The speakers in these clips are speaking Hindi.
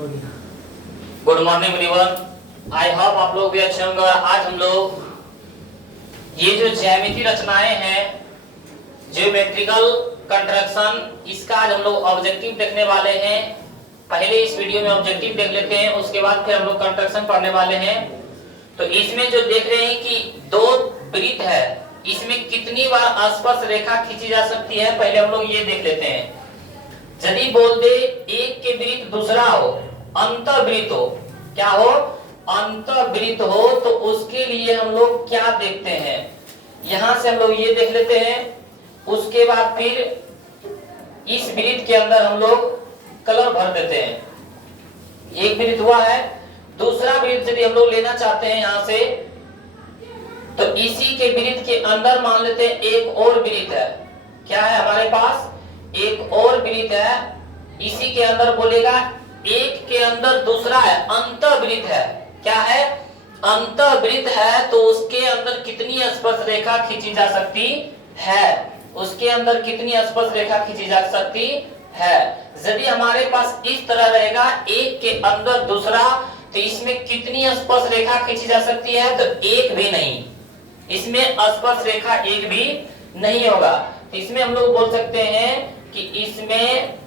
Good morning everyone, I hope आप लोग भी अच्छे होंगे। और आज हम लोग ये जो ज्यामिति रचनाएं हैं, ज्योमेट्रिकल कंस्ट्रक्शन, इसका आज हम लोग ऑब्जेक्टिव देखने वाले हैं। पहले इस वीडियो में ऑब्जेक्टिव देख लेते हैं, उसके बाद फिर हम लोग कंस्ट्रक्शन पढ़ने वाले हैं। तो इसमें जो देख रहे हैं कि दो वृत्त है, इसमें कितनी बार स्पर्श रेखा खींची जा सकती है, पहले हम लोग ये देख लेते हैं। यदि बोल दे एक के वृत्त दूसरा हो, अंतःवृत्त हो, क्या हो, अंतःवृत्त हो, तो उसके लिए हम लोग क्या देखते हैं, यहां से हम लोग ये देख लेते हैं। उसके बाद फिर इस वृत्त के अंदर हम लोग कलर भर देते हैं। एक वृत्त हुआ है, दूसरा वृत्त यदि हम लोग लेना चाहते हैं यहां से, तो इसी के वृत्त के अंदर मान लेते हैं एक और वृत्त है। क्या है हमारे पास, एक और वृत्त है, इसी के अंदर बोलेगा एक के अंदर दूसरा है, अंतःवृत्त है। क्या है, अंतःवृत्त है, तो उसके अंदर कितनी स्पर्श रेखा खींची जा सकती है, उसके अंदर कितनी स्पर्श रेखा खींची जा सकती है। यदि हमारे पास इस तरह रहेगा एक के अंदर दूसरा, तो इसमें कितनी स्पर्श रेखा खींची जा सकती है, तो एक भी नहीं, इसमें स्पर्श रेखा एक भी नहीं होगा। इसमें हम लोग बोल सकते हैं कि इसमें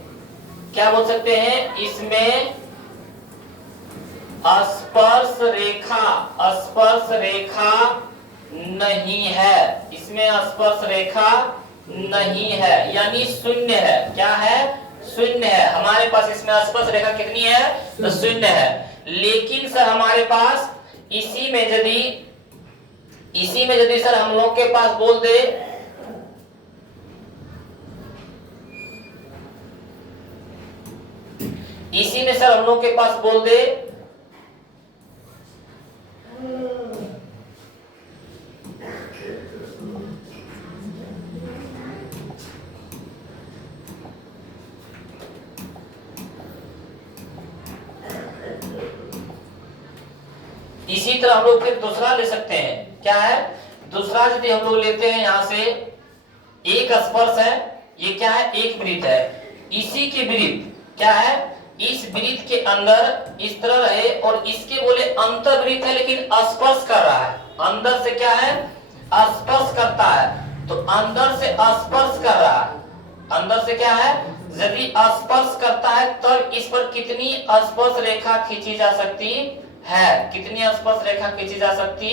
क्या बोल सकते हैं, इसमें स्पर्श रेखा नहीं है, इसमें स्पर्श रेखा नहीं है, यानी शून्य है। क्या है, शून्य है। हमारे पास इसमें स्पर्श रेखा कितनी है, तो शून्य है। लेकिन सर हमारे पास इसी में यदि सर हम लोग के पास बोल दे इसी में सर हम लोग के पास बोल दे इसी तरह हम लोग फिर दूसरा ले सकते हैं। क्या है, दूसरा यदि हम लोग लेते हैं, यहां से एक स्पर्श है, ये क्या है, एक वृत्त है, इसी के वृत्त क्या है, इस वृत्त के अंदर इस तरह रहे, और इसके बोले अंतःवृत्त है लेकिन स्पर्श कर रहा है, अंदर से क्या है, स्पर्श करता है, तो अंदर से स्पर्श कर रहा है, अंदर से क्या है, यदि स्पर्श करता है तब इस पर कितनी स्पर्श रेखा खींची जा सकती है, कितनी स्पर्श रेखा खींची जा सकती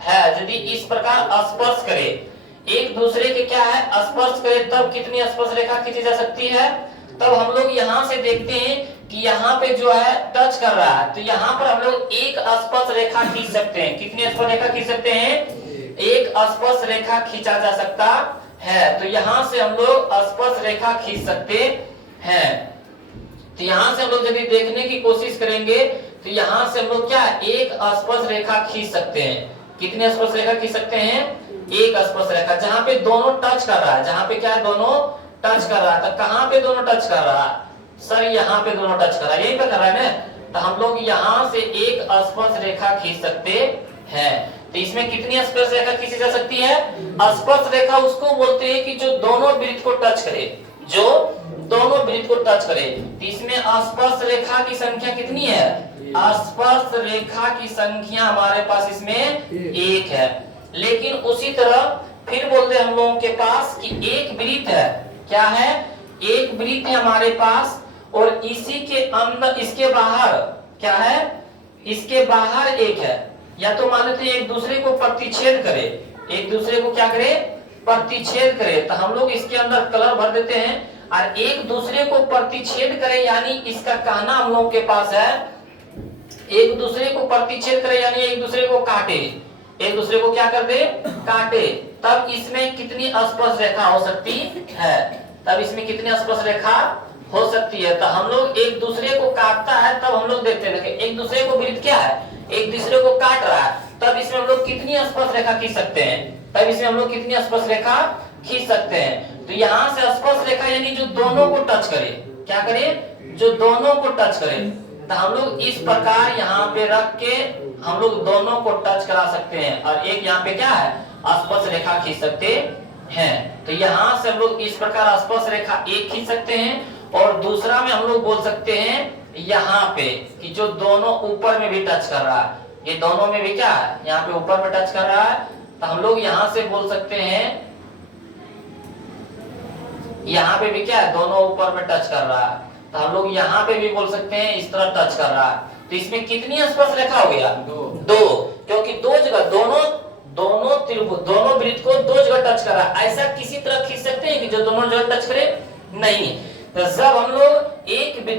है। यदि इस प्रकार स्पर्श करे, एक दूसरे के क्या है, स्पर्श करे, तब कितनी स्पर्श रेखा खींची जा सकती है। तब हम लोग यहां से देखते हैं कि यहाँ पे जो है टच कर रहा है, तो यहाँ पर हम लोग एक स्पर्श रेखा खींच सकते हैं। कितनी स्पर्श रेखा खींच सकते हैं, एक स्पर्श रेखा खींचा जा सकता है। तो यहाँ से हम लोग स्पर्श रेखा खींच सकते हैं। तो यहाँ से हम लोग यदि देखने की कोशिश करेंगे, तो यहाँ से हम लोग क्या, एक स्पर्श रेखा खींच सकते हैं। कितनी स्पर्श रेखा खींच सकते हैं, एक स्पर्श रेखा, जहां पे दोनों टच कर रहा है, जहां पे क्या है, दोनों टच कर रहा है। तो कहां पे दोनों टच कर रहा है, सर यहाँ पे दोनों टच कर रहा है, यही पे कर रहा है ना। तो हम लोग यहाँ से एक स्पर्श रेखा खींच सकते हैं। तो इसमें कितनी स्पर्श रेखा खींची जा सकती है, स्पर्श रेखा उसको बोलते हैं कि जो दोनों वृत्त को टच करे, जो दोनों वृत्त को टच करे। तो इसमें स्पर्श रेखा की संख्या कितनी है, स्पर्श रेखा की संख्या हमारे पास इसमें एक है। लेकिन उसी तरह फिर बोलते हैं हम लोगों के पास कि एक वृत्त है। क्या है, एक वृत्त है हमारे पास, और इसी के अंदर, इसके बाहर क्या है, इसके बाहर एक है। या तो मान लेते हैं एक दूसरे को प्रतिच्छेद करे, एक दूसरे को क्या करे, प्रतिच्छेद करे, तो हम लोग इसके अंदर कलर भर देते हैं। और एक दूसरे को प्रतिच्छेद करे, यानी इसका कहना हम लोगों के पास है, एक दूसरे को प्रतिच्छेद करे यानी एक दूसरे को काटे, एक दूसरे को क्या कर दे, काटे, तब इसमें कितनी स्पर्श रेखा हो सकती है, तब इसमें कितनी स्पर्श रेखा हो सकती है। तो हम लोग एक दूसरे को काटता है, तब हम लोग देखते हैं कि एक दूसरे को वृत्त क्या है, एक दूसरे को काट रहा है, तब इसमें हम लोग कितनी स्पर्श रेखा खींच सकते हैं, तब इसमें हम लोग कितनी स्पर्श रेखा खींच सकते हैं। तो यहाँ से स्पर्श रेखा यानी जो दोनों को टच करे, क्या करे, जो दोनों को टच करे। तो हम लोग इस प्रकार यहाँ पे रख के हम लोग दोनों को टच करा सकते हैं, और एक यहाँ पे क्या है, स्पर्श रेखा खींच सकते हैं। तो यहाँ से हम लोग इस प्रकार स्पर्श रेखा एक खींच सकते हैं, और दूसरा में हम लोग बोल सकते हैं यहाँ पे कि जो दोनों ऊपर में भी टच कर रहा है, ये दोनों में भी क्या है, यहाँ पे ऊपर में टच कर रहा है, तो हम लोग यहां से बोल सकते हैं, यहाँ पे भी क्या है, दोनों ऊपर में टच कर रहा है, तो हम लोग यहाँ पे भी बोल सकते हैं इस तरह टच कर रहा है। तो इसमें कितनी स्पर्श रेखा हो गया, दो, क्योंकि दो जगह दोनों दोनों वृत्त को दो जगह टच कर रहा है। ऐसा किसी तरह खींच सकते हैं कि जो दोनों जगह टच करे, नहीं। तो जब हम लोग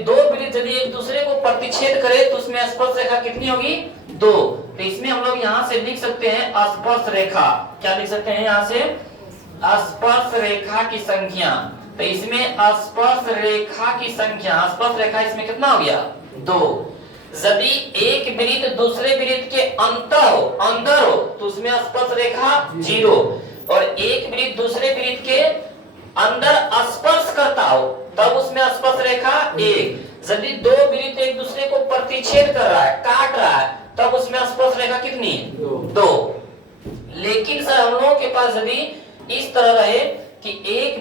दो वृत्त यदि एक दूसरे को प्रतिच्छेद करे तो उसमें स्पर्श रेखा कितनी होगी, दो। तो इसमें हम लोग यहाँ से लिख सकते हैं स्पर्श रेखा, क्या लिख सकते हैं यहाँ से, स्पर्श रेखा की संख्या। तो इसमें स्पर्श रेखा की संख्या, स्पर्श रेखा इसमें कितना हो गया, दो। यदि एक वृत्त दूसरे वृत्त के अंदर हो तो उसमें स्पर्श रेखा 0, और एक वृत्त दूसरे वृत्त के अंदर स्पर्श करता हो तब उसमें स्पर्श रेखा 1। यदि दो वृत्त एक दूसरे को प्रतिच्छेद कर रहा है, काट रहा है, तब उसमें स्पर्श रेखा कितनी, 2। लेकिन सर हम लोगों के पास यदि इस तरह रहे कि एक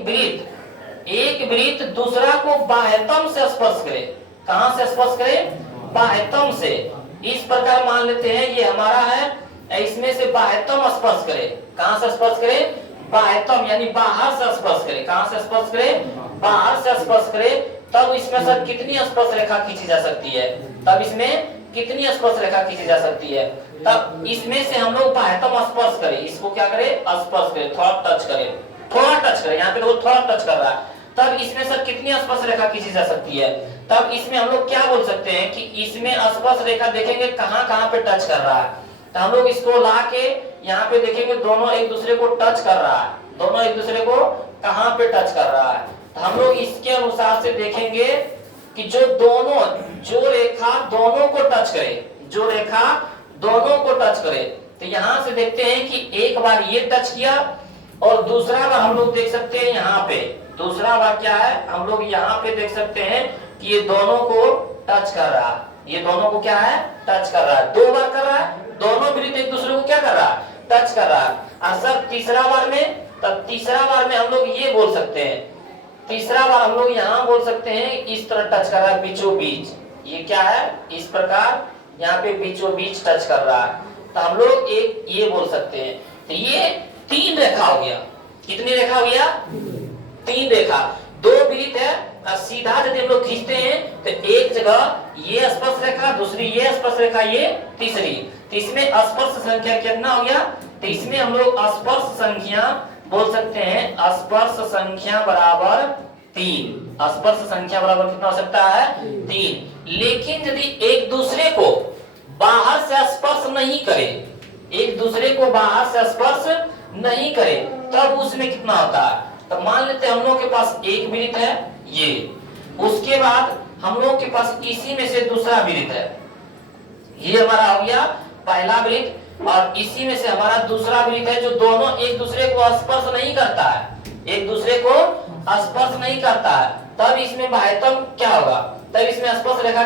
वृत्त दूसरा को बाह्यतम से स्पर्श करे, कहां से स्पर्श करे, बाह्यतम से। इस प्रकार मान लेते हैं ये हमारा है, इसमें से बाह्यतम स्पर्श करे, कहां से स्पर्श करे, बाह्यतम यानी बाहर से स्पर्श करे, कहां से स्पर्श करे, बाहर से स्पर्श करे, तब इसमें सर कितनी स्पर्श रेखा खींची जा सकती है, तब इसमें कितनी स्पर्श रेखा खींची जा सकती है, तब इसमें से हम लोग बाह्यतम स्पर्श करें, इसको क्या करें, स्पर्श करें, थोड़ा टच करें, यहाँ पे तो थोड़ा टच कर रहा है, तब इसमें सर कितनी स्पर्श रेखा खींची जा सकती है। तब इसमें हम लोग क्या बोल सकते हैं कि इसमें स्पर्श रेखा देखेंगे कहां पे टच कर रहा है, तो हम लोग इसको ला के यहाँ पे देखेंगे दोनों एक दूसरे को टच कर रहा है, दोनों एक दूसरे को कहां पे टच कर रहा है, तो हम लोग इसके अनुसार से देखेंगे कि जो रेखा दोनों को टच करे, तो यहाँ से देखते हैं कि एक बार ये टच किया और दूसरा बार हम लोग देख सकते हैं यहाँ पे, दूसरा बार क्या है, हम लोग यहाँ पे देख सकते हैं कि ये दोनों को टच कर रहा है, ये दोनों को क्या है, टच कर रहा है, 2 बार कर रहा है, दोनों वृत्त एक दूसरे को क्या कर रहा है, टच कर रहा है। और सर तीसरा बार में हम लोग ये बोल सकते हैं, तीसरा बार हम लोग यहाँ बोल सकते हैं इस तरह टच कर रहा है बीचों बीच, ये क्या है, इस प्रकार यहाँ पे बीचों बीच टच कर रहा है, तो हम लोग एक ये बोल सकते हैं। तो ये 3 रेखा हो गया, कितनी रेखा हो गया, 3 रेखा, 2 वृत्त है, सीधा यदि हम लोग खींचते हैं तो एक जगह ये स्पर्श रेखा, दूसरी ये स्पर्श रेखा, ये तीसरी, तो इसमें स्पर्श संख्या कितना हो गया, तो इसमें हम लोग स्पर्श संख्या बोल सकते हैं, स्पर्श संख्या बराबर 3, स्पर्श संख्या बराबर कितना हो सकता है, 3। लेकिन यदि एक दूसरे को बाहर से स्पर्श नहीं करे, एक दूसरे को बाहर से स्पर्श नहीं करे, तब उसमें कितना होता है, तो मान लेते हैं हम लोग के पास एक वृत्त है ये, उसके बाद हम लोग के पास इसी में से दूसरा वृत्त है, ये हमारा हो गया पहला वृत्त, और इसी में से हमारा दूसरा वृत्त है जो दोनों एक दूसरे को स्पर्श नहीं करता है, एक दूसरे को स्पर्श नहीं करता है, तब इसमें बाह्यतम क्या होगा, तब इसमें स्पर्श रेखा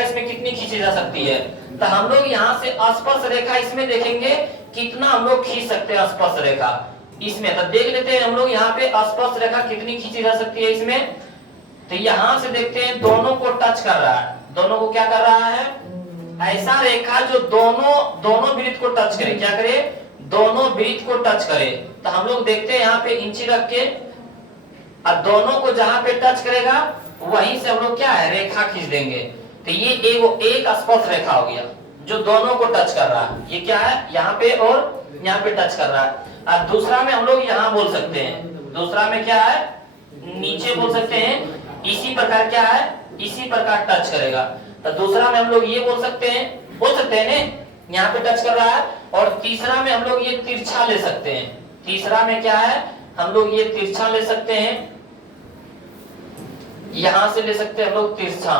इसमें कितनी खींची जा सकती है, तो हम लोग यहाँ से स्पर्श रेखा इसमें देखेंगे कितना हम लोग खींच सकते हैं स्पर्श रेखा इसमें, तो देख लेते हैं हम लोग यहाँ पे स्पर्श रेखा कितनी खींची जा सकती है इसमें। तो यहाँ से देखते हैं दोनों को टच कर रहा है, दोनों को क्या कर रहा है, ऐसा रेखा जो दोनों वृत्त को टच करे, क्या करे, दोनों वृत्त को टच करे, तो हम लोग देखते हैं यहाँ पे इंची रख के, और दोनों को जहां पे टच करेगा वहीं से हम लोग क्या है, रेखा खींच देंगे, तो ये एक स्पर्श रेखा हो गया जो दोनों को टच कर रहा है, ये क्या है, यहाँ पे और यहाँ पे टच कर रहा है। और दूसरा में हम लोग यहाँ बोल सकते हैं, दूसरा में क्या है, नीचे बोल सकते हैं, इसी प्रकार क्या है, इसी प्रकार टच करेगा, तो दूसरा में हम लोग ये बोल सकते हैं ने यहाँ पे टच कर रहा है, और तीसरा में हम लोग ये तिरछा ले सकते हैं, तीसरा में क्या है, हम लोग ये तिरछा ले सकते हैं, यहां से ले सकते हैं हम लोग तिरछा,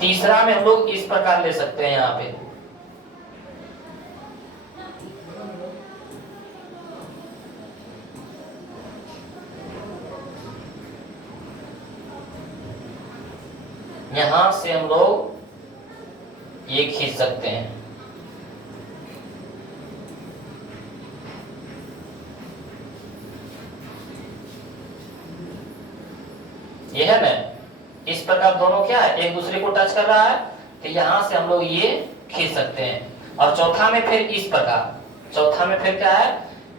तीसरा में हम लोग इस प्रकार ले सकते हैं यहाँ पे, यहां से हम लोग ये खींच सकते हैं। ये है ना, इस प्रकार दोनों क्या है, एक दूसरे को टच कर रहा है, तो यहां से हम लोग ये खींच सकते हैं। और चौथा में फिर इस प्रकार, चौथा में फिर क्या है,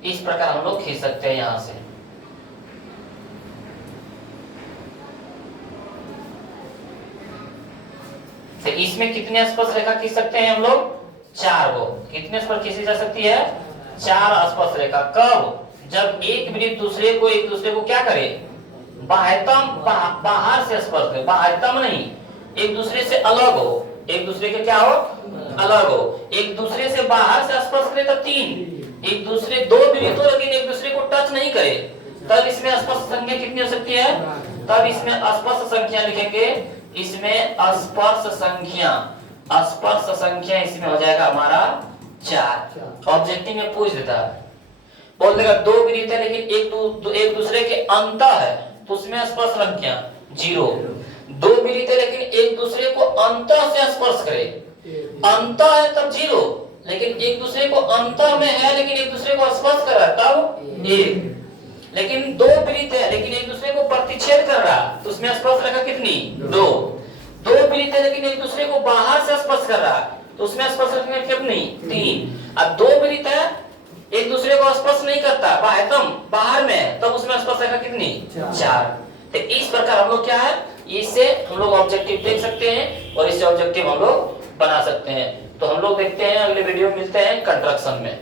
इस प्रकार हम लोग खींच सकते हैं यहां से। तो इसमें कितने स्पर्श रेखा खींच सकते हैं हम लोग, 4 गो। कितने स्पर्श खींची जा सकती है, 4 स्पर्श रेखा। कब, जब एक वृत्त दूसरे को क्या करे, बाह्यतम, बाहर से स्पर्श करे, बाह्यतम नहीं, एक दूसरे से अलग हो, एक दूसरे के क्या हो, अलग हो। एक दूसरे से बाहर से स्पर्श करे तब 3, एक दूसरे 2 वृत्त हो लेकिन एक दूसरे को टच नहीं करे, तब इसमें स्पर्श संख्या कितनी हो सकती है, तब इसमें स्पर्श संख्या लिखेंगे, इसमें स्पर्श संख्या इसमें हो जाएगा हमारा 4। ऑब्जेक्टिव में पूछ देता है, बोल देगा 2 वृत्त है लेकिन एक दूसरे के अंतर है, तो उसमें स्पर्श संख्या 0। 2 वृत्त है लेकिन एक दूसरे को अंतर से स्पर्श करे, अंतर है तब 0, लेकिन एक दूसरे को अंतर में है लेकिन एक दूसरे को स्पर्श कर रहा है तब 1। लेकिन 2 वृत्त है लेकिन एक दूसरे को प्रतिच्छेद कर रहा, तो उसमें स्पर्श रेखा कितनी, 2। 2 वृत्त है लेकिन एक दूसरे को बाहर से स्पर्श कर रहा, तो उसमें स्पर्श रेखा कितनी, 3। अब 2 वृत्त है एक दूसरे को स्पर्श नहीं करता, बाह्यतम बाहर में है, तब उसमें स्पर्श रेखा कितनी, 4। तो इस प्रकार हम लोग क्या है, इससे हम लोग ऑब्जेक्टिव देख सकते हैं और इससे ऑब्जेक्टिव हम लोग बना सकते हैं। तो हम लोग देखते हैं, अगले वीडियो में मिलते हैं कंस्ट्रक्शन में।